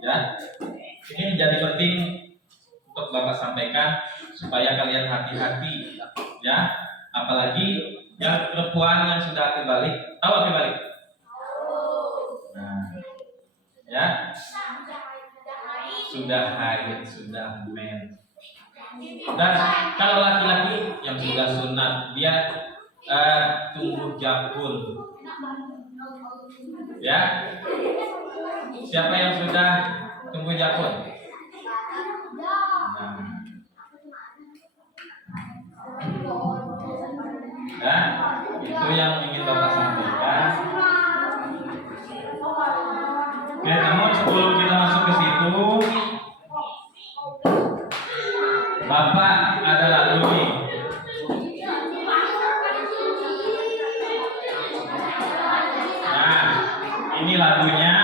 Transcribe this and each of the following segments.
Ya, ini menjadi penting untuk Bapak sampaikan supaya kalian hati-hati, ya. Apalagi yang perempuan yang sudah akil balik, tahu akil balik? Nah, ya, sudah haid, sudah men. Dan kalau laki-laki yang sudah sunat, dia tumbuh jakun. Ya, siapa yang sudah tumbuh jakun? Nah, itu yang ingin Bapak sampaikan. Oke, namun sebelum kita masuk ke situ, Bapak ada lagu nih. Nah, ini lagunya.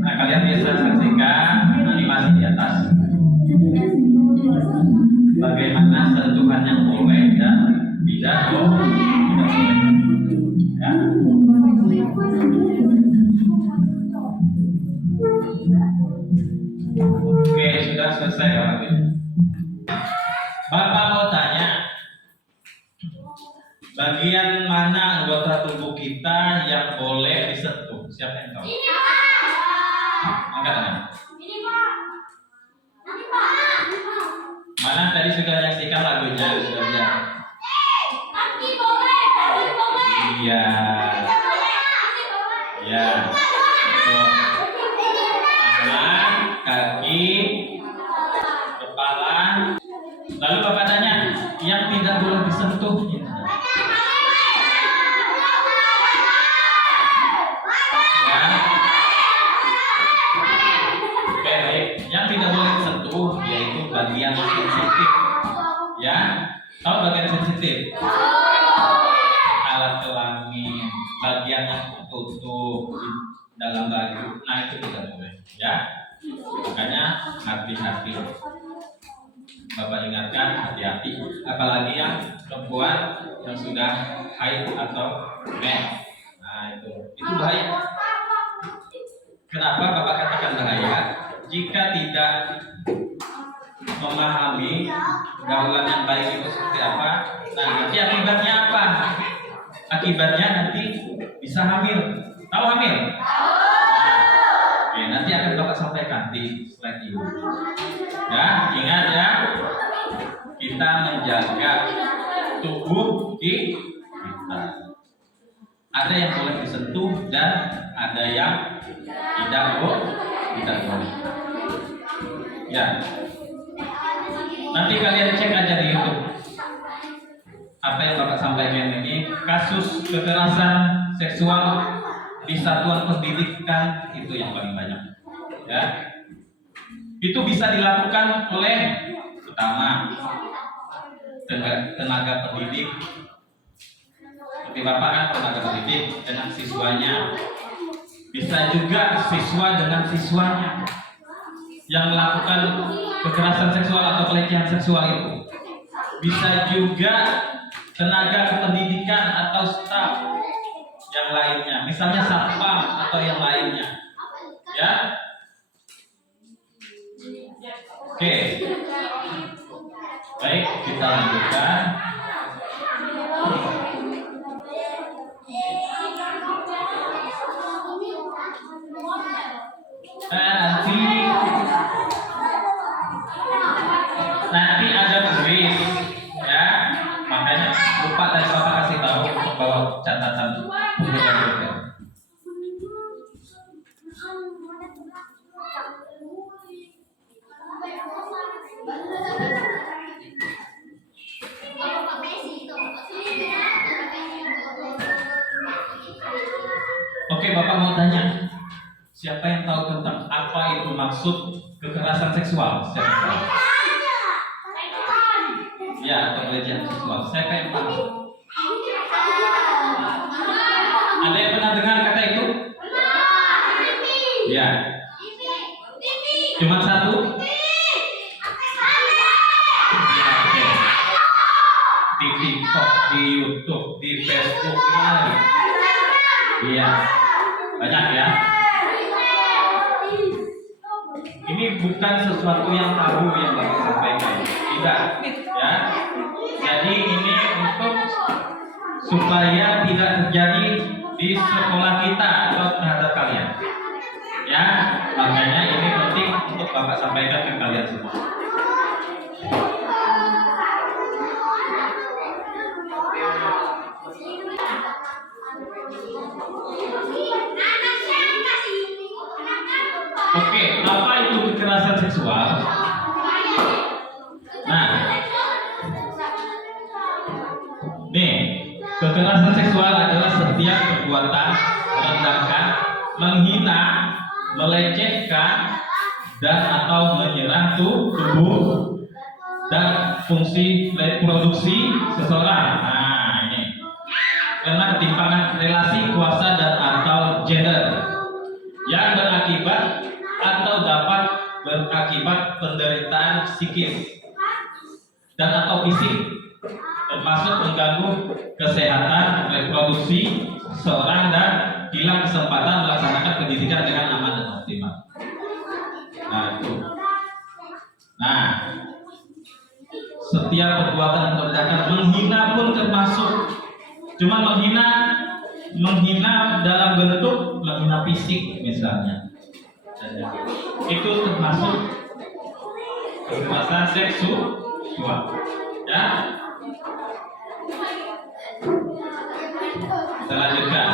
Nah, kalian bisa saksikan animasi di atas. Bagaimana sentuhan yang boleh dan tidak boleh. Ya. Oke, sudah selesai lagunya. Bapak mau tanya, bagian mana anggota tubuh kita yang boleh disentuh? Siapa yang tahu? Angkat tangan. Mana tadi sudah menyaksikan lagunya? Sudah lihat? Iya. Iya. Tangan, kaki, kepala. Lalu Bapak tanya, yang tidak boleh disentuh. dalam baju, nah itu tidak boleh, ya. Makanya hati-hati. Bapak ingatkan hati-hati, apalagi yang perempuan yang sudah haid atau mens. Nah itu bahaya. Kenapa Bapak katakan bahaya? Jika tidak memahami pergaulan yang baik itu seperti apa, nah nanti akibatnya apa? Akibatnya nanti bisa hamil. Tahu hamil? Oke, nanti akan Bapak sampaikan di slide ini. Ya, ingat ya, kita menjaga tubuh kita. Ada yang boleh disentuh dan ada yang tidak boleh. Ya, nanti kalian cek aja di YouTube. Apa yang Bapak sampaikan ini, kasus kekerasan seksual di satuan pendidikan itu yang paling banyak. Ya, itu bisa dilakukan oleh pertama tenaga pendidik. Seperti Bapak kan tenaga pendidik dengan siswanya, bisa juga siswa dengan siswanya yang melakukan kekerasan seksual atau pelecehan seksual itu. Bisa juga tenaga kependidikan atau staf yang lainnya, misalnya satpam atau yang lainnya. Ya. Oke. Baik, kita lanjutkan. Nanti ada kuis, ya. Makanya lupa tadi Bapak kasih tahu untuk bawa catatan buku juga. Oke, Bapak mau tanya, siapa yang tahu tentang apa itu maksud kekerasan seksual? Siapa yang tahu? Ya, atau pelecehan seksual. Siapa yang tahu? Ada yang pernah dengar kata itu? Ya. Cuma satu? Di TikTok, di YouTube, di Facebook, di mana lagi? Iya, banyak ya. Ini bukan sesuatu yang tabu yang Bapak sampaikan, tidak, ya. Jadi ini untuk supaya tidak terjadi di sekolah kita atau terhadap kalian, ya. Makanya ini penting untuk Bapak sampaikan ke kalian semua. Oke, apa itu kekerasan seksual? Nah, nih, kekerasan seksual adalah setiap perbuatan merendahkan, menghina, melecehkan, dan atau menyerang tubuh dan fungsi reproduksi seseorang. Nah, ini karena ketimpangan relasi kuasa dan atau gender yang berakibat atau dapat berakibat penderitaan psikis dan atau fisik, termasuk mengganggu kesehatan reproduksi seorang dan hilang kesempatan melaksanakan pendidikan dengan aman dan optimal. Nah, itu. Nah, setiap perbuatan merendahkan, menghina pun termasuk. Cuma menghina dalam bentuk menghina fisik misalnya. Itu termasuk kekerasan seksual, ya. Kita lanjutkan.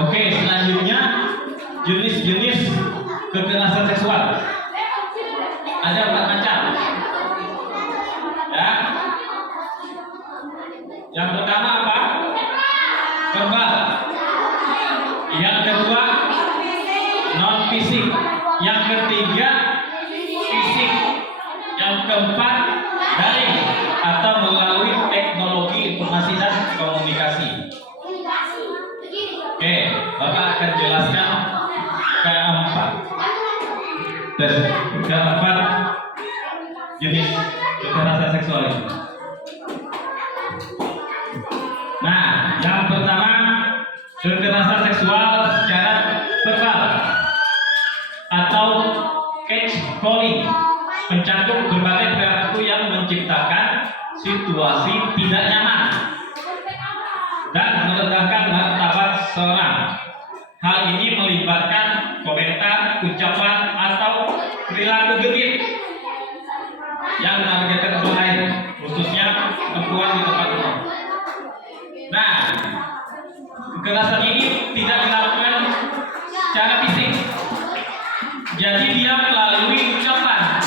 Oke, selanjutnya jenis-jenis kekerasan seksual. Ada 4 macam. Ya. Yang pertama apa? Verbal. Yang kedua non fisik. Yang ketiga fisik. Yang keempat daring. Tes. Keempat jenis kekerasan seksual itu. Nah, yang pertama kekerasan seksual secara verbal atau catcalling, mencakup berbagai perilaku yang menciptakan situasi tidak nyaman dan merendahkan martabat seorang. Hal ini melibatkan komentar, ucapan, atau perilaku genit yang menargetkan orang lain, khususnya perempuan di tempat umum. Nah, kekerasan ini tidak dilakukan secara fisik, jadi dia melalui ucapan,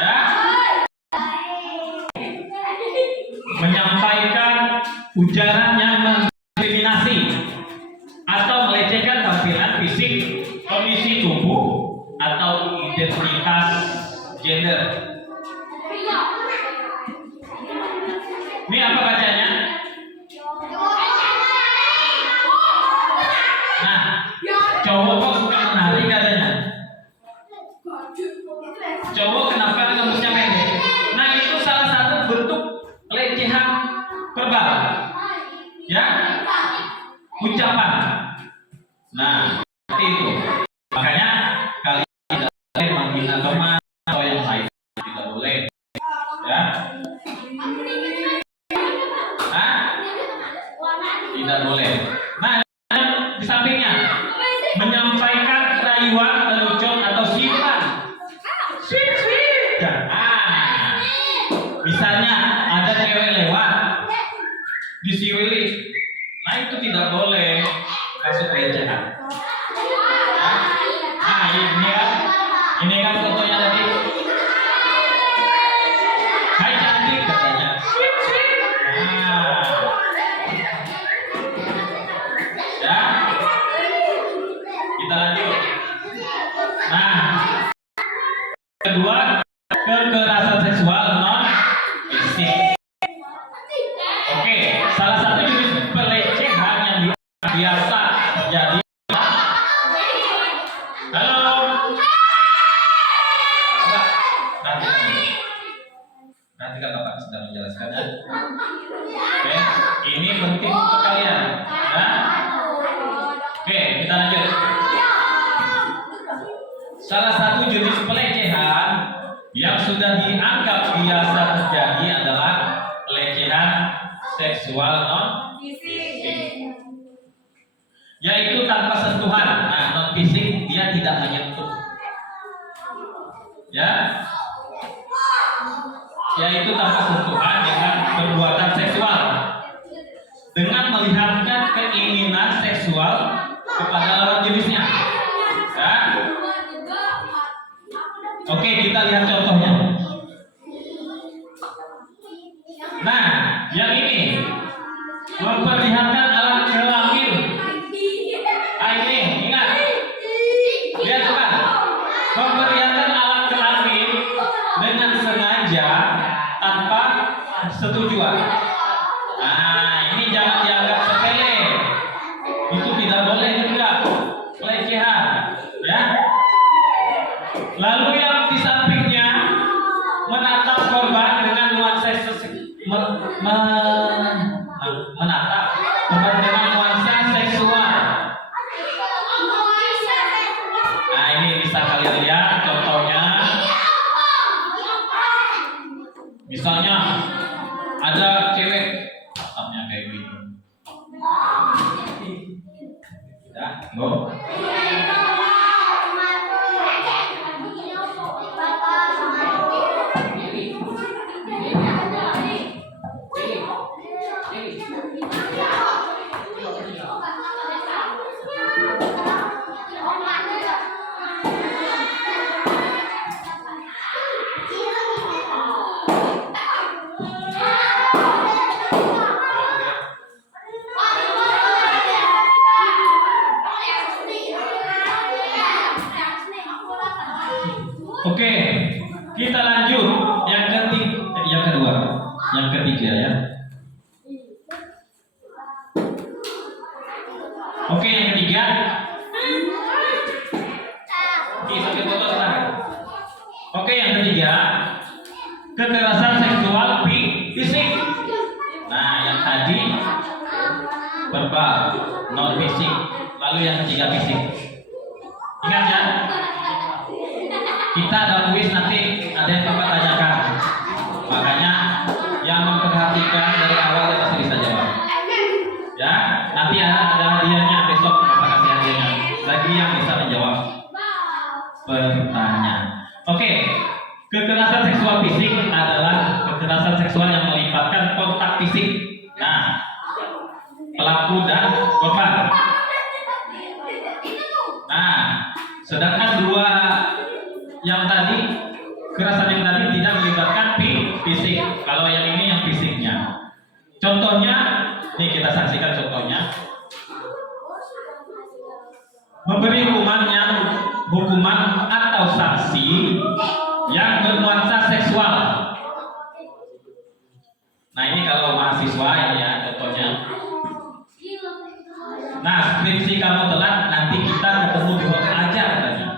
ya, menyampaikan ujaran yang mendiskriminasi atau melecehkan tampilan fisik, kondisi tubuh, atau identitas gender. Ini apa bacanya? Nah, cowok kok suka menari katanya. Cowok kenapa rambutnya pendek? Nah, itu salah satu bentuk pelecehan verbal, ya, ucapan. Nah, seperti itu. Makanya kalian tidak boleh menghina teman atau yang lain, tidak boleh, ya. Tidak boleh. Nah, di sampingnya menyampaikan rayuan, lelucon atau siulan. Sweet. Nah, misalnya ada cewek lewat disiuli, nah itu tidak boleh masuk pelecehan. Nah, ini kan fotonya tadi. Hai cantik katanya. Sweet. Nah, ya, kita lanjut. Nah, kedua, kekerasan seksual non fisik. Oke, salah satu jenis pelecehan yang biasa terjadi. Halo. Nanti kan Bapak sedang menjelaskan, ya. Oke, ini penting untuk kalian, ya. Oke, kita lanjut. Salah satu jenis pelecehan yang sudah dianggap biasa terjadi adalah pelecehan seksual non fisik, yaitu tanpa sentuhan. Nah, non fisik dia tidak menyentuh, ya, yaitu tanpa sentuhan dengan perbuatan seksual dengan melihatkan keinginan seksual kepada lawan jenisnya, ya. Oke, kita lihat contohnya. Nah, yang ini memperlihatkan alat kelamin. Ini ingat, lihat coba, memperlihatkan alat kelamin dengan sengaja tanpa setujuan. Nah, ini jangan dianggap sepele. Itu tidak boleh juga pelecehan, ya. Lalu yang di sampingnya menatap korban dengan nuansa menatap korban dengan nuansa seksual. Nah, ini bisa kalian lihat contohnya. Misalnya ada cewek tatapnya kayak gitu. Ya, go. Oke, kita lanjut yang ketiga ya. Oke, yang ketiga. Oke, sambil foto sekarang. Oke, yang ketiga, kekerasan seksual fisik. Nah, yang tadi verbal, non fisik. Lalu yang ketiga fisik. Ingat ya, kita ada kuis nanti ada yang Bapak tanyakan. Makanya yang memperhatikan dari awal ya pasti bisa jawab. Ya, nanti ada hadiahnya besok Bapak kasih hadiahnya. Bagi yang bisa menjawab pertanyaan. Oke, kekerasan seksual fisik adalah kekerasan seksual yang melibatkan kontak fisik. Nah, pelaku dan korban. Nah, sedangkan dua yang tadi, kekerasan yang tadi tidak melibatkan fisik. Kalau yang ini yang fisiknya. Contohnya, ini kita saksikan contohnya. Memberi hukuman atau sanksi yang bernuansa seksual. Nah, ini kalau mahasiswa ini ya contohnya. Nah, skripsi kamu telat, nanti kita ketemu di hotel aja katanya.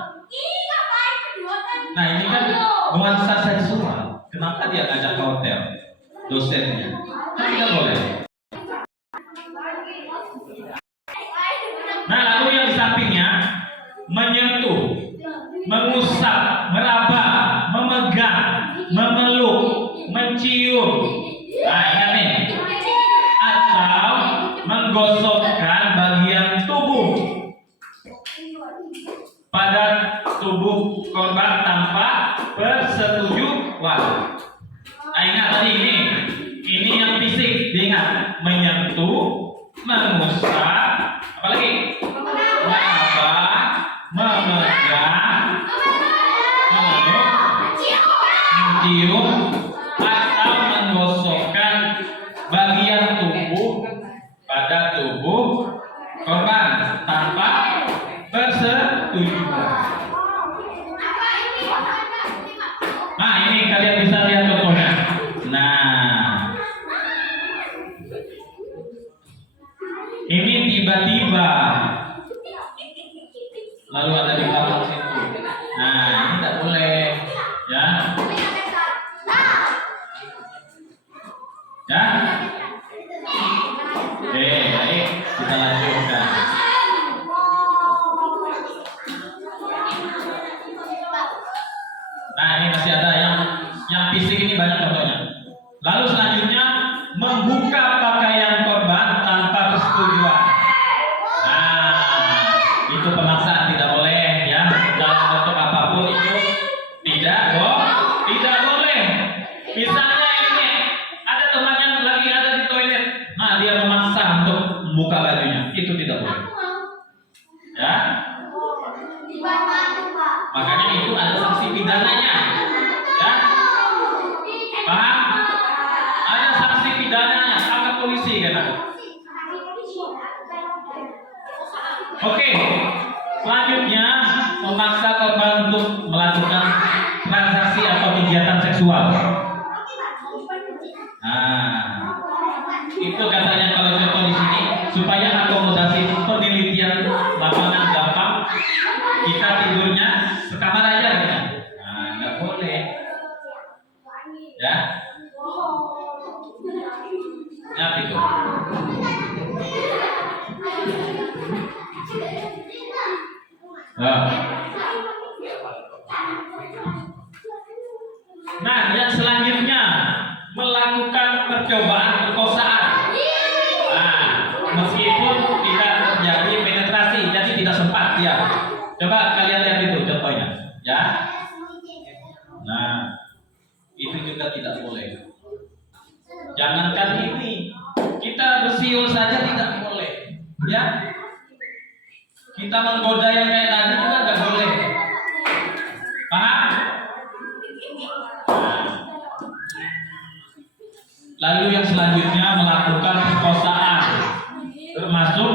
Nah, ini kan nuansa seksual. Kenapa dia ngajak ke hotel? Dosennya. Kan tidak boleh. Nah, lalu yang di sampingnya menyentuh, mengusap, meraba, memegang, memeluk, mencium. Nah, ingat nih. Atau menggosokkan bagian tubuh pada tubuh korban tanpa persetujuan. Nah, ingat tadi ini yang fisik, diingat, menyentuh, mengusap, apalagi meraba, memegang, memeluk, mencium, atau menggosokkan bagian tubuh pada tubuh korban tanpa persetujuan. Nah, ini kalian bisa lihat contohnya. Nah, ini tiba-tiba lalu ada di belakang situ. Nah, ini tidak boleh, ya. Ya. Oke, baik, kita lanjutkan. Nah, ini masih ada yang fisik, ini banyak contohnya. Lalu selanjutnya membuka pakaian korban tanpa persetujuan. Nah, itu pemaksaan, tidak boleh ya. Dalam bentuk apapun itu tidak boleh. Misalnya ini ada temannya lagi ada di toilet, nah dia memaksa untuk membuka bajunya, itu tidak boleh. Ya. Makanya itu ada sanksi pidananya. Ya. Paham? Ada sanksi pidananya, tangkap polisi kan. Oke. Selanjutnya memaksa korban untuk melakukan transaksi atau kegiatan seksual. Nah, itu katanya kalau contoh di sini supaya akomodasi penelitian lapangan gampang, kita tidurnya sekamar aja kan? Nah, nggak boleh, ya? Ya itu. Nah, yang selanjutnya melakukan percobaan perkosaan. Nah, meskipun tidak terjadi penetrasi, jadi tidak sempat ya. Coba kalian lihat itu contohnya, ya. Nah, itu juga tidak boleh. Jangankan ini, kita bersiul saja tidak boleh, ya. Kita menggoda yang kayak tadi juga nggak boleh. Paham? Lalu yang selanjutnya melakukan perkosaan, termasuk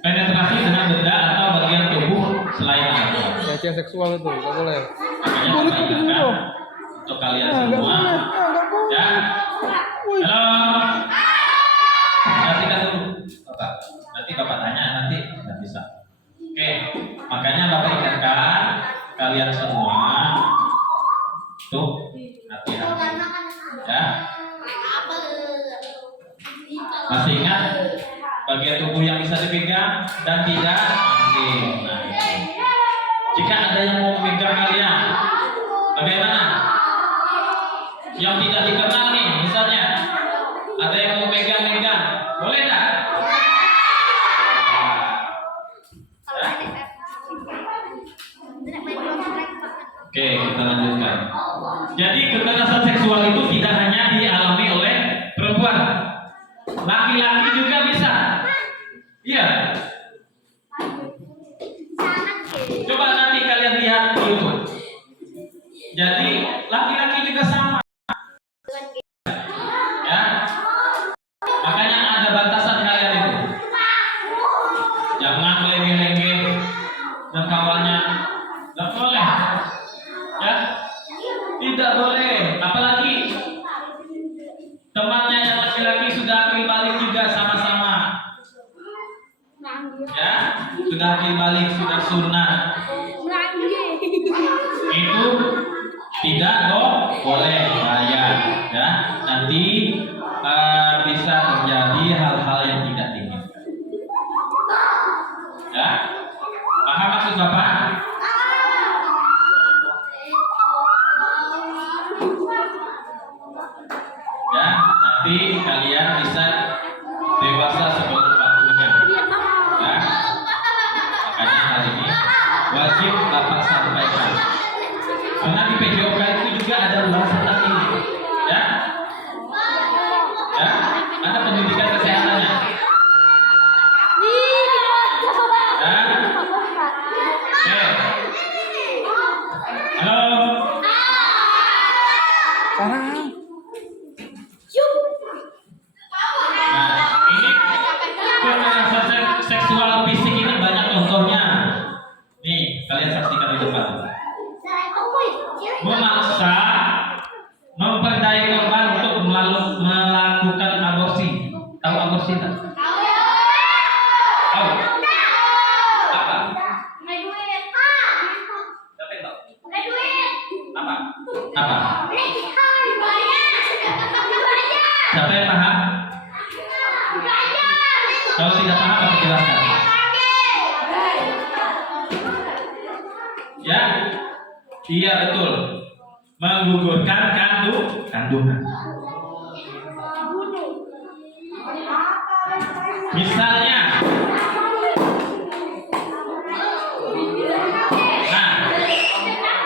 penetrasi dengan benda atau bagian tubuh selain itu. Pelecehan seksual itu nggak boleh. Makanya kita ingatkan untuk kalian semua. Ya. Halo. Nantikan dulu, Bapak. Nanti Bapak tanya, nanti tidak bisa. Oke, makanya Bapak ingatkan kalian semua Tuh, hati-hati. Ya, masih ingat bagian tubuh yang bisa dipegang dan tidak? Oke. Nah, jika ada yang mau memegang kalian, bagaimana? Yang tidak dikenal nih, misalnya ada yang mau megang-megang, boleh nggak? Oke, kita lanjutkan. Jadi kekerasan seksual itu tidak hanya dialami oleh perempuan, laki-laki juga bisa. Iya. Coba nanti kalian lihat di YouTube. Jadi laki-laki juga sama. Ya. Makanya ada batasan kalian itu. Jangan lengge-lengge dan kawannya. Tidak boleh. Ya. Tidak boleh. Apalagi temannya yang laki-laki sudah akil balik juga sama-sama. Ya, sudah akil balik, sudah sunat. Itu tidak boleh bahaya. Ya, nanti bisa terjadi hal-hal yang tidak diinginkan. Ya, paham maksud Bapak? Ya, nanti kalian bisa dewasa sebelum waktunya. Ya, makanya hal ini wajib Bapak sampaikan. Karena di PJOK itu juga ada ulasan tadi. Ya, ya, ada pendidikan kesehatannya. Ya, oke. Halo. Sekarang. Nah, ini kekerasan seksual fisik ini banyak contohnya. Nih, kalian saksikan di depan. Memaksa, memperdaya korban untuk melakukan aborsi. Tahu aborsi tak? Tahu? Apa? Siapa yang tahu? Apa? Apa? Siapa yang paham? Kalau tidak paham, aku jelaskan. Ya, iya betul. Menggugurkan kandungan. Misalnya, nah,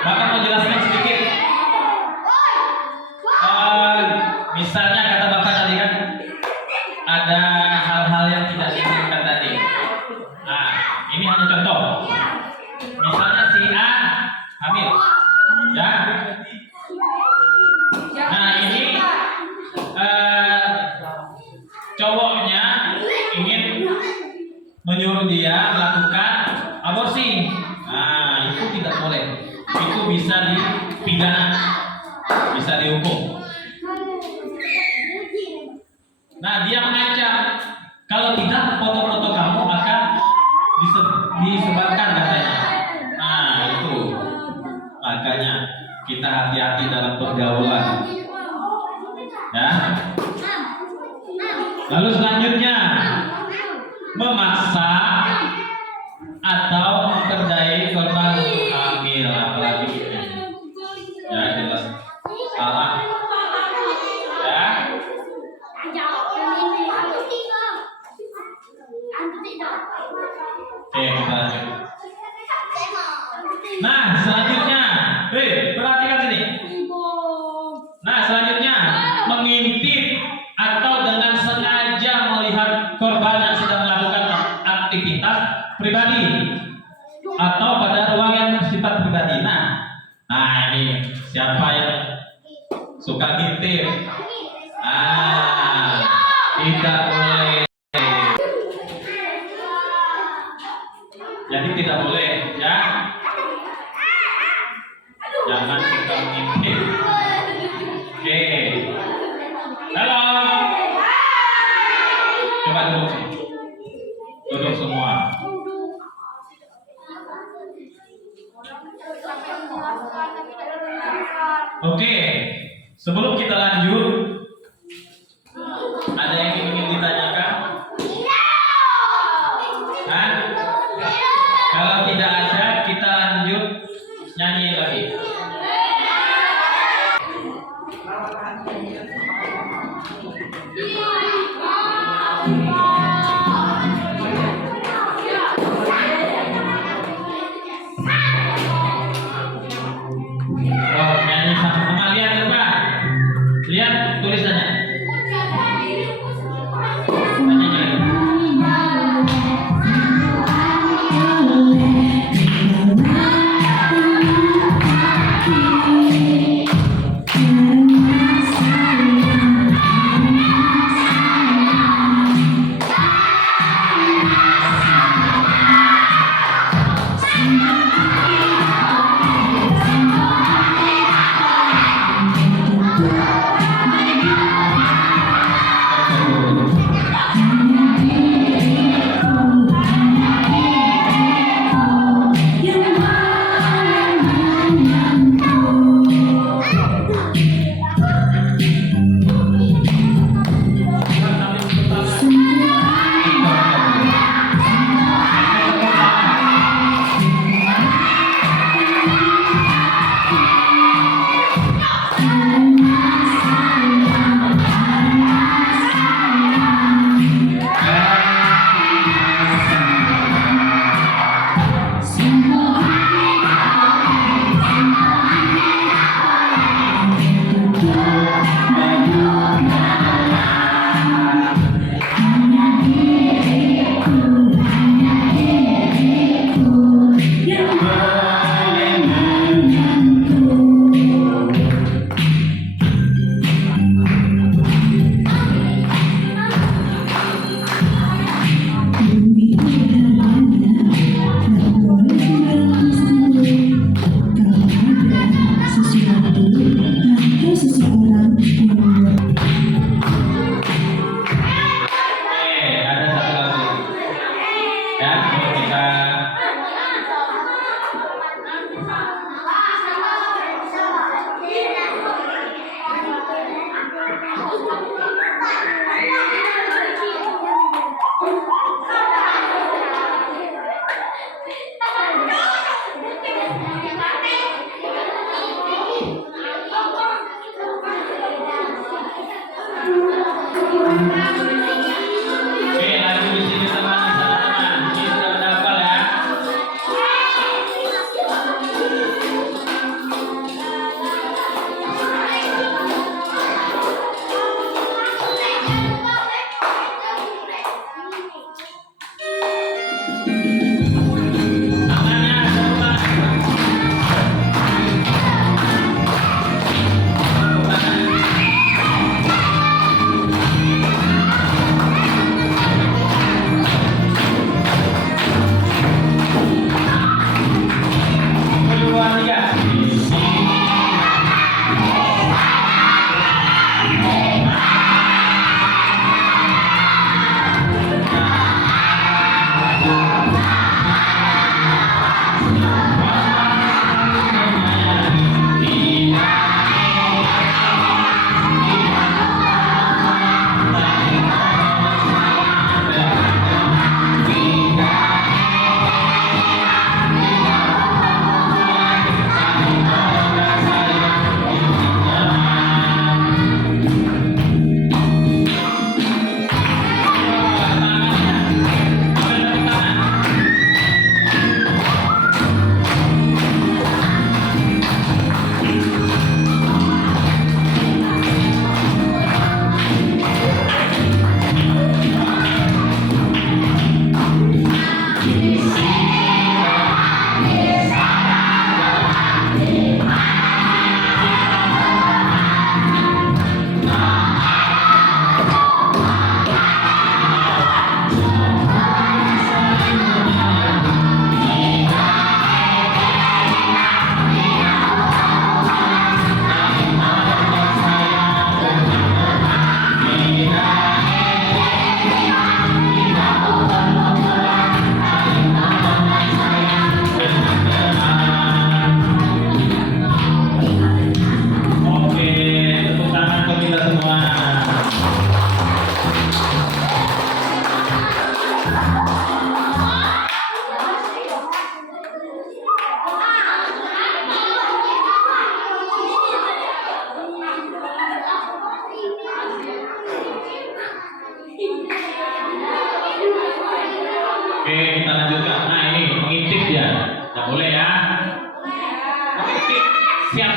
Bapak mau jelaskan sedikit. Misalnya kata Bapak tadi kan ada hal-hal yang tidak diinginkan tadi. Nah, ini hanya contoh. Misalnya si A hamil, ya. Nah ini cowoknya ingin menyuruh dia melakukan aborsi. Nah itu tidak boleh. Itu bisa dipidana, bisa dihukum. Nah dia mengancam kalau tidak foto-foto kamu akan disebarkan katanya. Nah itu makanya kita hati-hati dalam pergaulan. Ya. Lalu selanjutnya memaksa atau memperdayai korban untuk hamil, apalagi ini. Ya jelas salah. Ya. Oke, kita lanjut. Nah, selanjutnya, perhatikan sini. Nah, selanjutnya mengintip atau dengan sengaja melihat korban yang sedang melakukan aktivitas pribadi atau pada ruang yang bersifat pribadi. Nah ini siapa yang suka ngintip? Tidak boleh. Jadi tidak boleh, ya. Jangan suka mengintip. Oke. Halo. Coba duduk sini. Duduk semua. Oke, sebelum kita lanjut, ada yang ingin ditanyakan? Hah? Kalau tidak ada, kita lanjut nyanyi lagi. Oh, nyanyi sama-sama. Lihat coba. Lihat tulisannya. Nyanyi.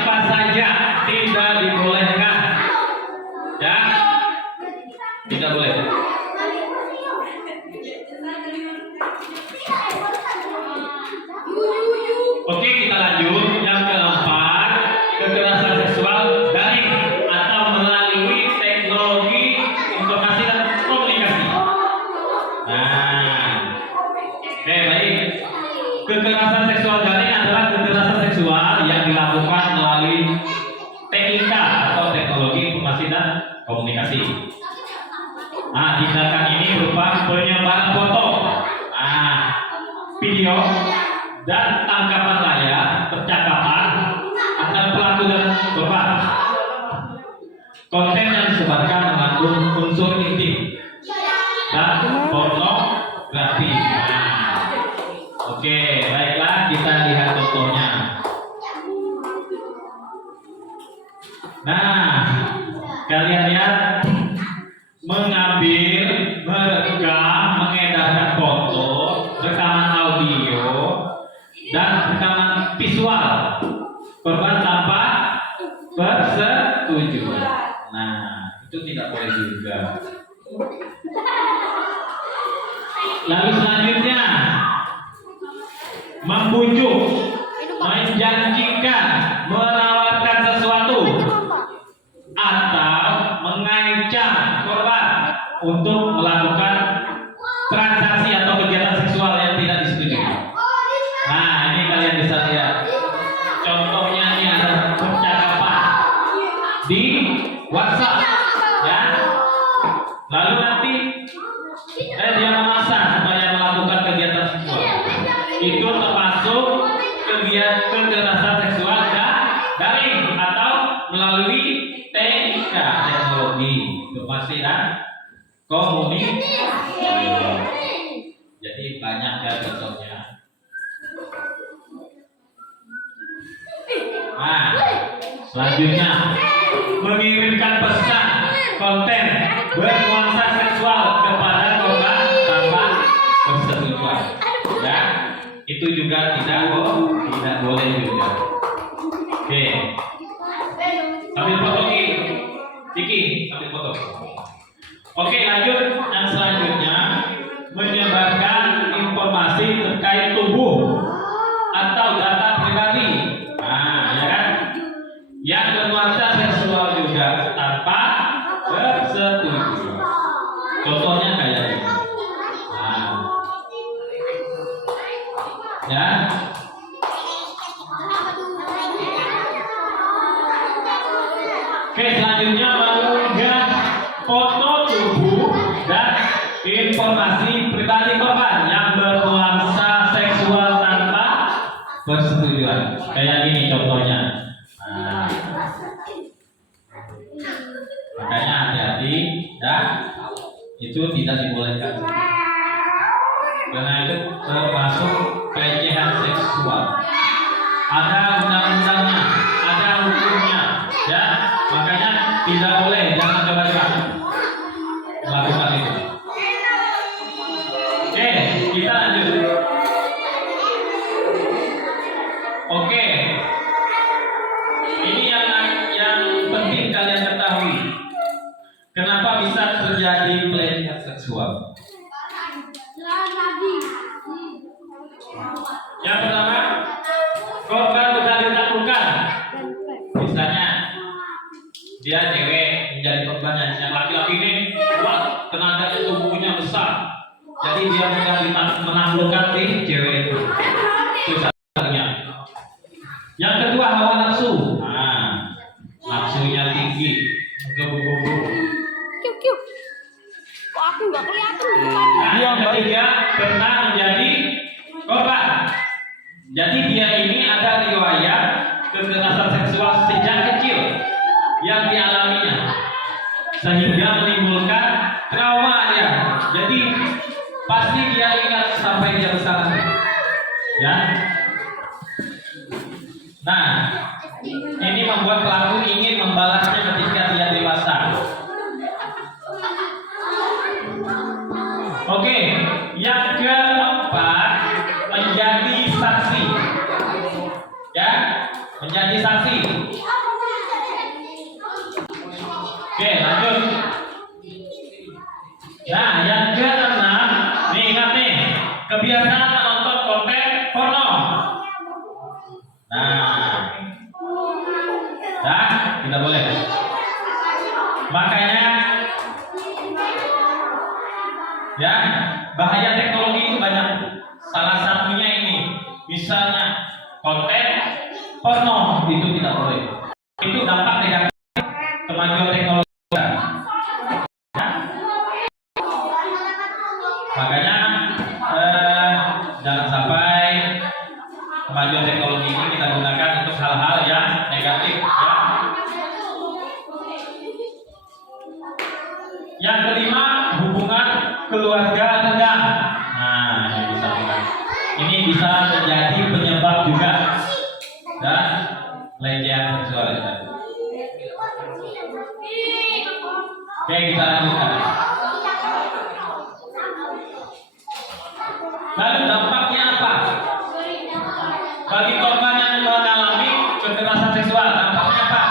siapa saja tidak dibolehkan. Ya, tidak boleh. Oke, kita lanjut. Yang keempat, kekerasan seksual daring atau melalui teknologi informasi dan komunikasi. Nah, oke baik. Kekerasan seksual daring adalah kekerasan seksual yang dilakukan melalui TIK atau teknologi informasi dan komunikasi. Nah, tindakan ini berupa penyebaran foto, video, dan tangkapan layar percakapan antara pelaku dan korban. Konten yang disebarkan mengandung unsur intim dan pornografi. Oke, baiklah kita lihat contohnya. Nah, kalian lihat mengambil, merekam, mengedarkan foto, rekaman audio, dan rekaman visual korban tanpa persetujuan. Nah, itu tidak boleh juga. Lalu selanjutnya, membujuk, menjanjikan, menawarkan sesuatu, atau mengancam korban untuk melakukan transaksi atau kegiatan seksual yang tidak disetujui. Nah, ini kalian bisa lihat. Contohnya ini ada percakapan di WhatsApp, ya. Lalu nanti dia memaksa supaya melakukan kegiatan seksual. Itu termasuk kegiatan kekerasan seksual daring atau melalui TIK, teknologi informasi dan komunikasi. Jadi banyak ya contohnya. Nah, selanjutnya mengirimkan pesan konten bernuansa seksual kepada korban tanpa persetujuan. Ya, itu juga tidak boleh juga. Oke. Sambil foto Kiki, sambil foto. Oke, lanjut. Yang selanjutnya menyebarkan informasi terkait tubuh atau data pribadi. Nah, ya kan? Yang bernuansa seksual juga tanpa persetujuan. Contohnya kayak ini. Nah, ya. Oke, selanjutnya mengunggah foto tubuh dan informasi pribadi korban yang bernuansa seksual tanpa persetujuan. Kayak gini contohnya. Nah, makanya hati-hati ya, itu tidak dibolehkan. Karena itu termasuk pelecehan seksual. Ada undang-undangnya, ada hukumnya, ya. Makanya tidak boleh, jangan coba-coba melakukan itu. Oke, kita lanjut. Oke, ini yang penting kalian ketahui. Kenapa bisa terjadi pelecehan seksual? Yang pertama, korban sudah ditaklukkan. Misalnya dia cewek menjadi korbannya, yang laki-laki ini kuat, tenaga tubuhnya besar, jadi dia mudah menaklukkan si cewek itu. Itu satunya. Yang kedua, hawa nafsu. Nah, nafsunya tinggi, menggebu-gebu. Kok aku nggak kelihatan? Nah, yang ketiga, pernah menjadi korban. Jadi dia ini ada riwayat kekerasan seksual sejak kecil yang dialaminya, sehingga menimbulkan trauma dia. Jadi pasti dia ingat sampai dia besar, ya. Nah, ini membuat pelaku ingin membalasnya ketika dia dewasa. Oke, yang keempat, menjadi saksi, ya, menjadi saksi. Oke, lanjut. Nah, yang keenam, nih ingat nih, kebiasaan menonton konten porno. Nah, tidak boleh. Makanya, ya, bahaya teknologi itu banyak. Salah satunya ini, misalnya konten porno itu tidak boleh. Itu dampak negatif kemajuan teknologi. Makanya jangan sampai kemajuan teknologi ini kita gunakan untuk hal-hal yang negatif ya. Yang kelima, hubungan keluarga renggang. Nah, ini bisa menjadi penyebab juga dan pelecehan seksual ya. Oke, kita lanjutkan. Lalu dampaknya apa? Bagi korban yang mengalami kekerasan seksual, dampaknya apa?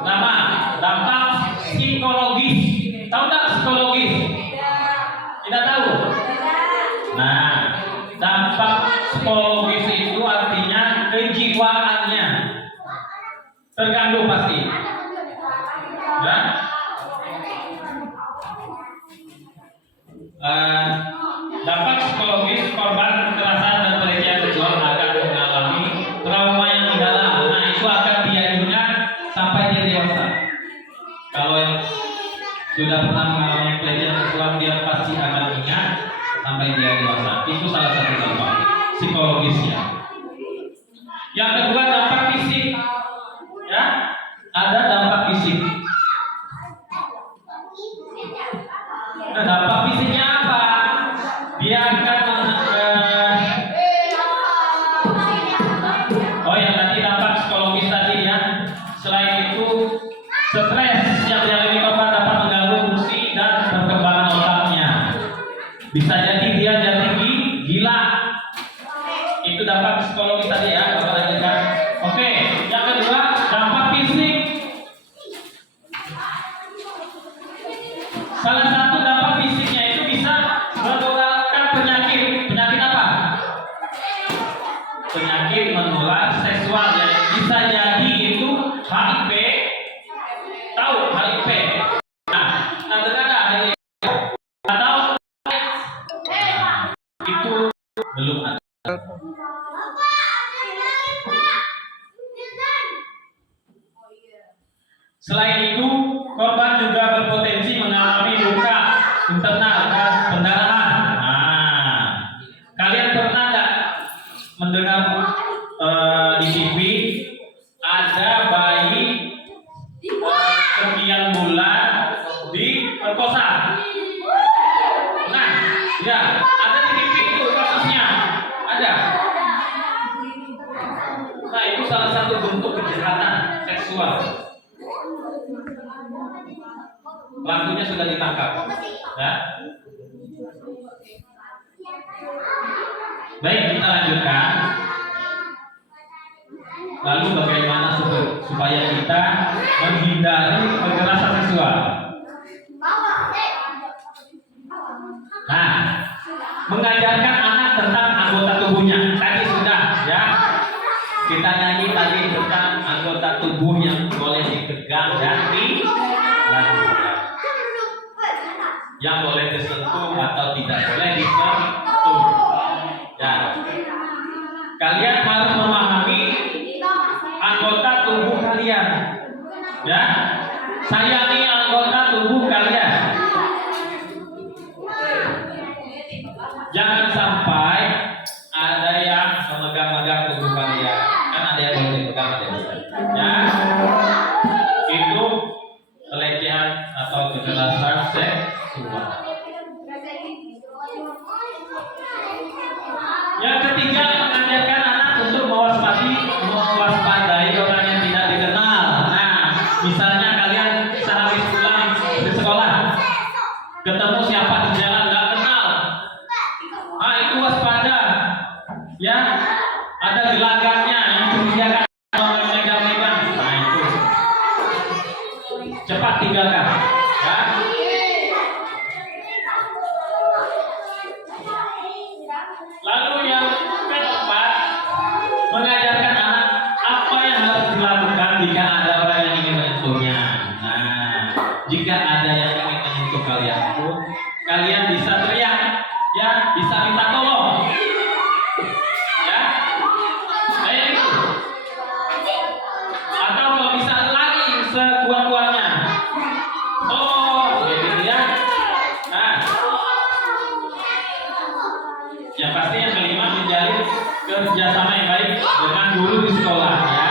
Pertama, dampak psikologis. Tahu tak psikologis? Tidak tahu? Nah, dampak psikologis itu artinya kejiwaannya terganggu pasti. Ya? Dampak psikologis korban kekerasan dan pelecehan seksual akan mengalami trauma yang mendalam. Nah, itu akan dia ingat sampai dia dewasa. Kalau yang sudah pernah mengalami pelecehan seksual, dia pasti akan ingat sampai dia dewasa. Itu salah satu dampak psikologisnya. Yang kedua, dampak fisik. Ya, ada dampak fisik. Nah, dampak fisiknya apa? Dia akan yang tadi dampak psikologis tadi ya. Selain itu, stres yang dialami korban dapat mengganggu fungsi dan perkembangan otaknya. Bisa jadi dia jadi gila. Itu dampak psikologis tadi ya. Bapak lanjutkan. Oke, yang kedua dampak fisik. Salah satu dampak fisiknya itu bisa menularkan penyakit. Penyakit apa? Penyakit menular seksual ya. Bisa jadi itu HIV. Tahu HIV? Nah, dengar ada atau itu belum ada. Selain itu, korban juga berpotensi mengalami luka internal dan pendarahan. Nah, kalian pernah nggak mendengar di TV ada bayi sekian bulan diperkosa? Nah, ya, ada di TV itu kasusnya, ada. Nah, itu salah satu bentuk kejahatan seksual. Pelakunya sudah ditangkap, ya. Baik, kita lanjutkan. Lalu bagaimana supaya kita menghindari kekerasan seksual? Nah, mengajarkan anak tentang anggota tubuhnya. Tadi sudah, ya. Kita nyanyi tadi tentang anggota tubuh yang boleh dipegang dan dilakukan, yang boleh disentuh atau tidak boleh disentuh. Ya, kalian harus memahami anggota tubuh kalian. Ya, sayangi anggota tubuh kalian. Jangan sampai ada yang memegang-megang tubuh kalian. Kan ada yang boleh dipegang, ada yang tidak. Ya, itu pelecehan atau kekerasan seksual. Yang ketiga, mengajarkan anak untuk mewaspadai orang yang tidak dikenal. Nah, misalnya kalian sehabis pulang di sekolah, ketemu siapa di jalan nggak kenal, itu waspada. Ya, ada gelagatnya yang mencurigakan, memegang-megang. Nah, cepat tinggalkan. Ya. Lalu yang keempat, mengajarkan anak apa yang harus dilakukan jika ada orang yang ingin menyentuhnya. Nah, jika ada yang ingin menyentuh kalian pun, kalian bisa teriak, ya, bisa minta tolong. Ya, kayak gitu. Atau kalau bisa lari sekuat-kuatnya. Oh, gitu ya. Nah, yang pasti yang kelima, menjalin kerjasama yang baik dengan guru di sekolah, ya,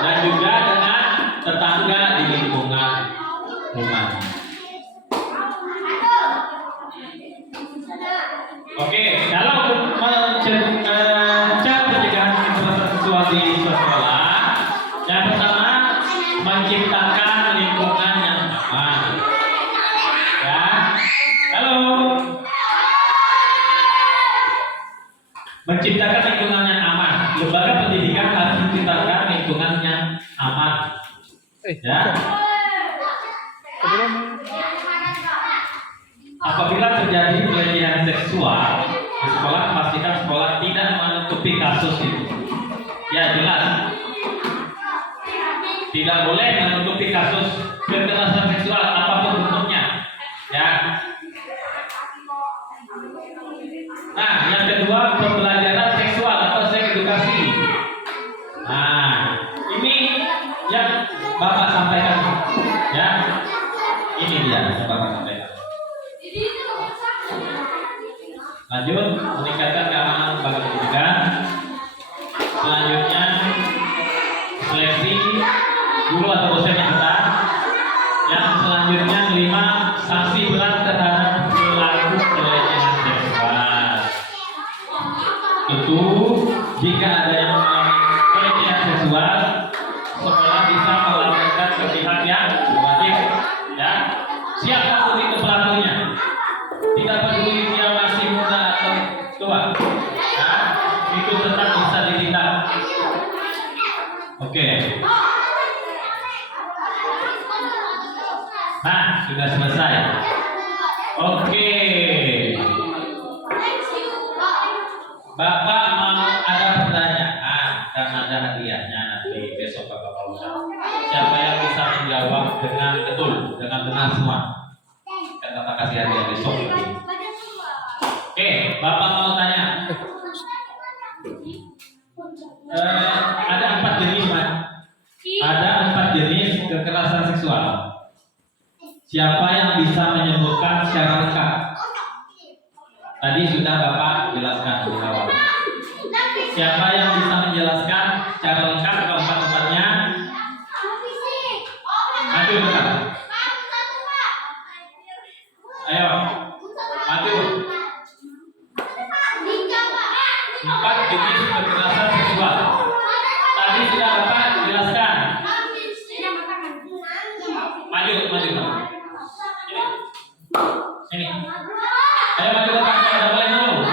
dan juga dengan tetangga di lingkungan rumah. Oke, kalau mencegah pencegahan kekerasan seksual di sekolah, yang pertama, menciptakan lingkungan yang aman. Ya, halo. Menciptakan lingkungan yang aman. Lembaga pendidikan harus menciptakan lingkungan yang aman. Ya. Apabila terjadi pelecehan seksual di sekolah, pastikan sekolah tidak menutupi kasus itu. Ya, jelas. Tidak boleh menutupi kasus kekerasan seksual apapun bentuknya. Ya. Nah, yang kedua, pembelajaran seksual atau seks edukasi. Nah, ini yang Bapak sampaikan. Ya, ini dia yang Bapak sampaikan. Lanjut, meningkatkan keamanan lembaga pendidikan. Selanjutnya, seleksi guru atau dosen yang ketat. Yang selanjutnya, kelima, sanksi berat terhadap pelaku pelecehan seksual. Tentu, jika ada yang mengalami pelecehan seksual, sekolah bisa melaporkan ke pihak yang berwajib. Ya, siapapun itu pelakunya, tidak peduli dia masih muda atau tua, ya, itu tetap bisa ditindak. Oke. Nah, sudah selesai. Oke. Bapak mau ada pertanyaan dan ada hadiahnya nanti besok Bapak mau. Siapa yang bisa menjawab dengan betul, dengan benar semua? Dan Bapak kasih hadiah besok. Oke, Bapak mau tanya. Ada 4 jenis, Pak. Ada 4 jenis kekerasan seksual. Siapa yang bisa menyebutkan secara lengkap? Tadi sudah Bapak jelaskan di awal. Siapa yang bisa menjelaskan secara lengkap keempat-empatnya? Maju Bapak. Ayo, maju. 4 jenis kekerasan seksual. Tadi sudah Bapak jelaskan. Maju, maju, Bapak. Sini. Ayo maju Bapak, ada boleh dulu.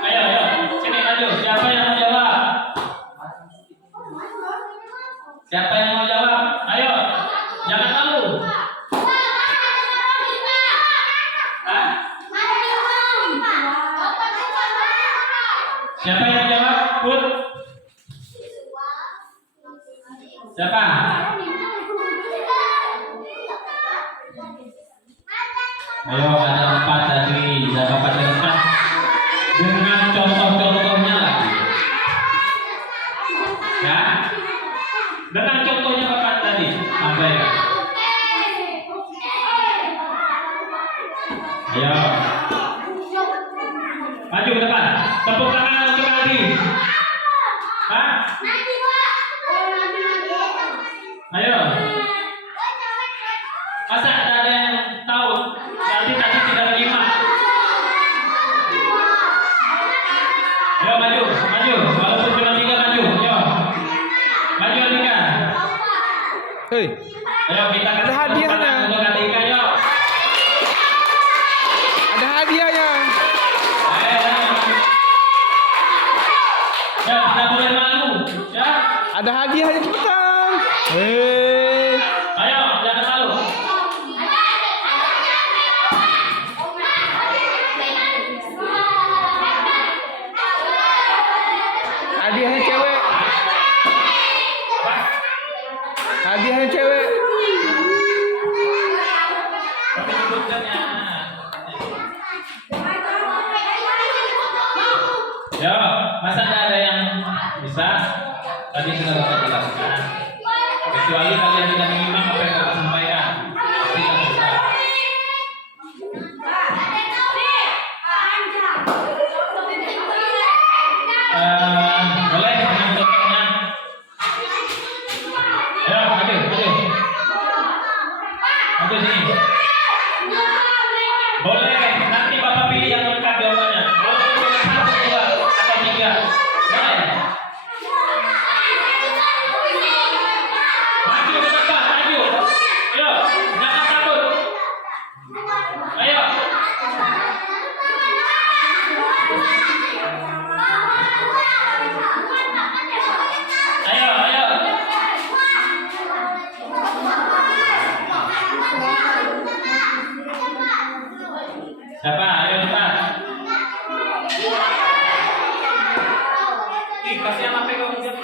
Ayo, sini maju. Siapa yang mau jawab? Siapa yang mau jawab? Ayo, jangan malu. Hah? Siapa yang jawab? Put. Siapa? Ayo, ada 4 tadi. Sudah Bapak jelaskan dengan contoh-contohnya lagi. Ya, dengan contohnya Bapak tadi sampaikan. Ayo, maju ke depan. Tepuk tangan untuk Aldi. Hah? Ayo. Masa ada yang tahu? Tadi tidak ada 5. Ayo maju. Walaupun cuma 3 maju. Ayo. Maju Adika. Hei, Ayo kita ada hadiahnya. Untuk Adika, ayo. Ada hadiahnya. Ayo. Ya, Ada hadiahnya cepetan. Hei. Ayo, jangan malu. Hadiahnya cewek. Apa? Hadiahnya cewek. Tapi sebutkan ya. Yo, masa nggak ada yang bisa? Tadi sudah Bapak jelaskan. Kecuali kalian tidak menyimak apa yang Bapak sampaikan. Pasti nggak bisa. Boleh dengan contohnya. Ya, maju, maju. Maju sini. Boleh, nanti Bapak pilih yang lengkap jawabannya. Kalau pilih 1, 2, atau 3. Boleh. Maju ke depan, maju. Ayo, jangan takut. Ayo. Ayo, ayo. Siapa? Ayo cepat. Ih, kasih yang HP kau lihat.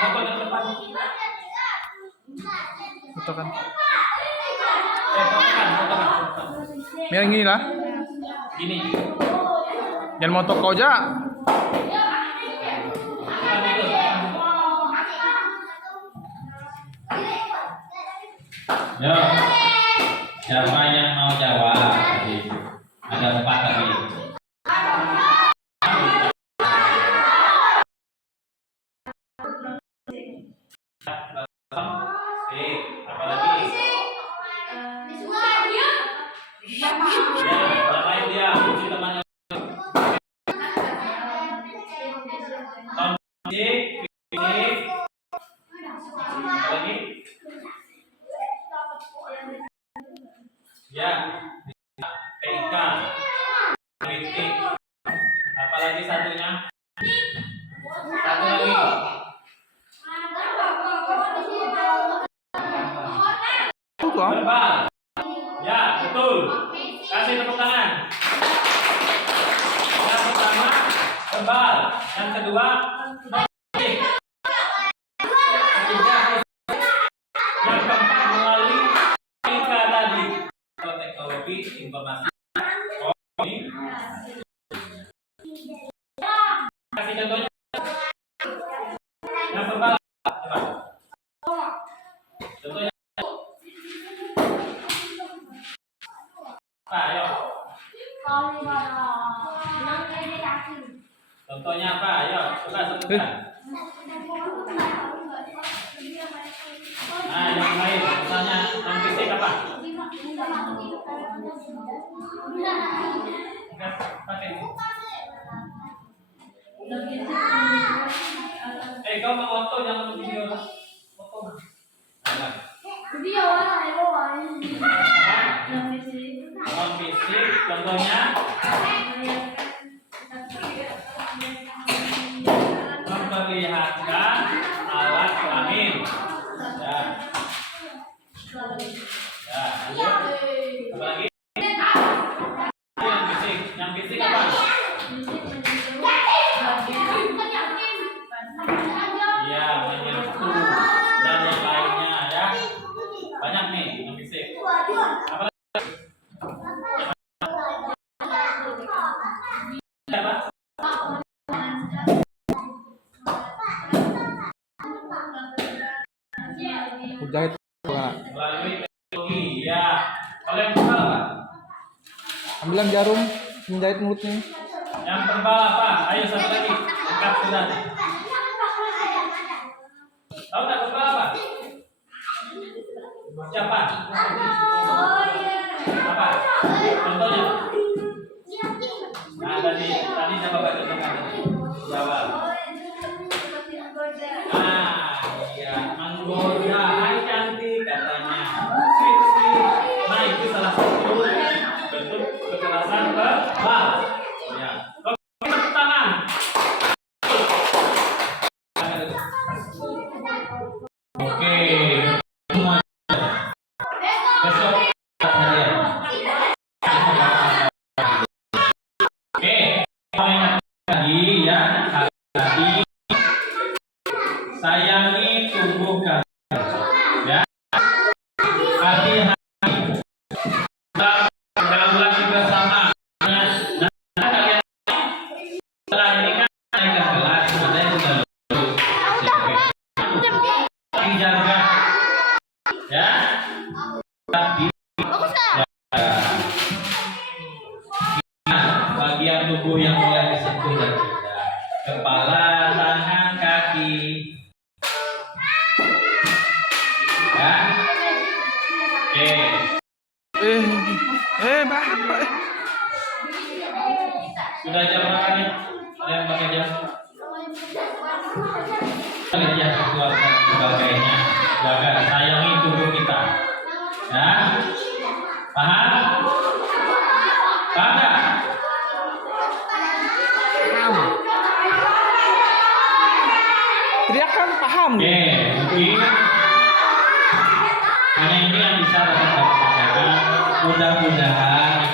Motor yang depan. Fotokan. Fotokan. Yang gini lah. Gini. Jangan motor kau aja. Yo. Siapa yang mau jawab? Ada 4 tadi. Apa lagi? Ya, yang lain dia, kunci temannya. Fisik. Apa lagi? Ya, TK, kritik. Apalagi satunya? Satu lagi. Verbal. Ya, betul. Kasih tepuk tangan. Yang pertama, verbal. Yang kedua, kritik. Ketiga, yang keempat melalui TK tadi. Teknologi informasi. Oh, ini. Kasih contohnya. Yang verbal. Coba. Contohnya. Apa? Ayo. Contohnya apa? Ayo, coba sebutkan. Nah, yang lain. Misalnya, yang fisik apa? Pakai. Kau mau foto jangan video lah. Foto. Non fisik, contohnya memperlihatkan alat kelamin. Ya. Ya, lanjut. Apa lagi? Yang fisik apa? Iya, menyentuh dan yang lainnya ya. Banyak nih yang fisik. Apa lagi? Apa? Jahit. Melalui teknologi ya. Kalau yang verbal apa? Ambilan jarum, menjahit mulutnya. Yang verbal apa? Ayo satu lagi. Lengkap sudah. Tahu tak verbal apa? Siapa? Apa? Contohnya? Nah, tadi coba baca contohnya. Jawab. Iya, menggoda, hai cantik katanya. Sweet sweet. Nah, itu salah satu bentuk kekerasan verbal. Ya. Tepuk tangan. Oke. Semua. Besok kalian. Oke. Mau ingat lagi ya. Hati-hati. Sayangi tubuh kalian. Ya. Hati-hati. Pergaulan juga sama. Nah, kalian setelah ini kan naik ke kelas, ada yang sudah lulus. Dijaga, ya. Tapi bagian tubuh yang mulai disentuh dan tidak. Kepala, tangan, kaki. Ya. Oke. Bapak. Sudah jam berapa nih? Ada yang pakai jam? Kerja sesuatu dan sebagainya. Jaga, sayangi tubuh kita. Ya, paham? Paham nggak? Teriakan paham. Oke, mungkin hanya ini yang bisa dapat saya sampaikan. Mudah-mudahan